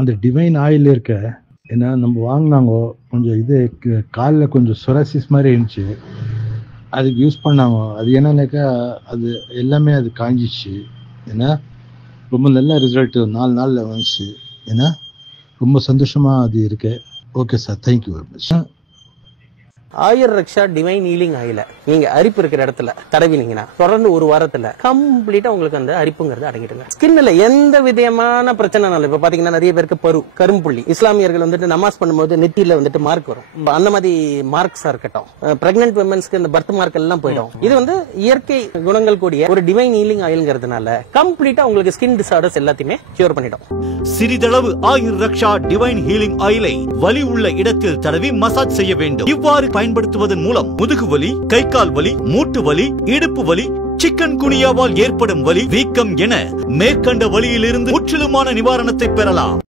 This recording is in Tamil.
அந்த டிவைன் ஆயில் இருக்க ஏன்னா நம்ம வாங்கினாங்கோ கொஞ்சம் இது காலில் கொஞ்சம் சொராசிஸ் மாதிரி இருந்துச்சு. அதுக்கு யூஸ் பண்ணாங்க. அது என்னன்னாக்கா அது எல்லாமே அது காஞ்சிச்சு. ஏன்னா ரொம்ப நல்ல ரிசல்ட் 4 நாள்ல வந்துச்சு. ஏன்னா ரொம்ப சந்தோஷமா அது இருக்கு. Okay sir, thank you very much. Ayur Raksha divine healing ஆயில நீங்க அரிப்பு இருக்கிற இடத்துல தடவினீங்கன்னா தொடர்ந்து ஒரு வாரத்துல கம்ப்ளீட்டா உங்களுக்கு அந்த அரிப்புங்கிறது அடங்கிடுங்க. ஸ்கின்ல எந்த விதமான பிரச்சனைனாலும் இப்ப பாத்தீங்கன்னா நிறைய பேருக்கு பரு, கரும்புள்ளி, இஸ்லாமியர்கள் வந்துட்டு நமாஸ் பண்ணும்போது நெத்தியில வந்துட்டு மார்க் வரும். அந்த மாதிரி மார்க்ஸா இருக்கட்டும், பிரெக்னன்ட் விமன்ஸ்க்கு இந்த பர்த் மார்க் எல்லாம் போயிடும். இது வந்து இயற்கை குணங்கள் கூடிய ஒரு டிவைன் ஹீலிங் ஆயில்ங்கிறதுனால கம்ப்ளீட்டா உங்களுக்கு ஸ்கின் டிசார்டர்ஸ் எல்லாத்தையுமே கியூர் பண்ணிடும். சிறிதளவு ஆயுர் ரக்ஷா டிவைன் ஹீலிங் ஆயிலை வலி உள்ள இடத்தில் தடவி மசாஜ் செய்ய வேண்டும். இவ்வாறு பயன்படுத்துவதன் மூலம் முதுகு வலி, கை கால் வலி, மூட்டு வலி, இடுப்பு வலி, சிக்கன் குனியாவால் ஏற்படும் வலி, வீக்கம் என மேற்கண்ட வலியிலிருந்து முற்றிலுமான நிவாரணத்தை பெறலாம்.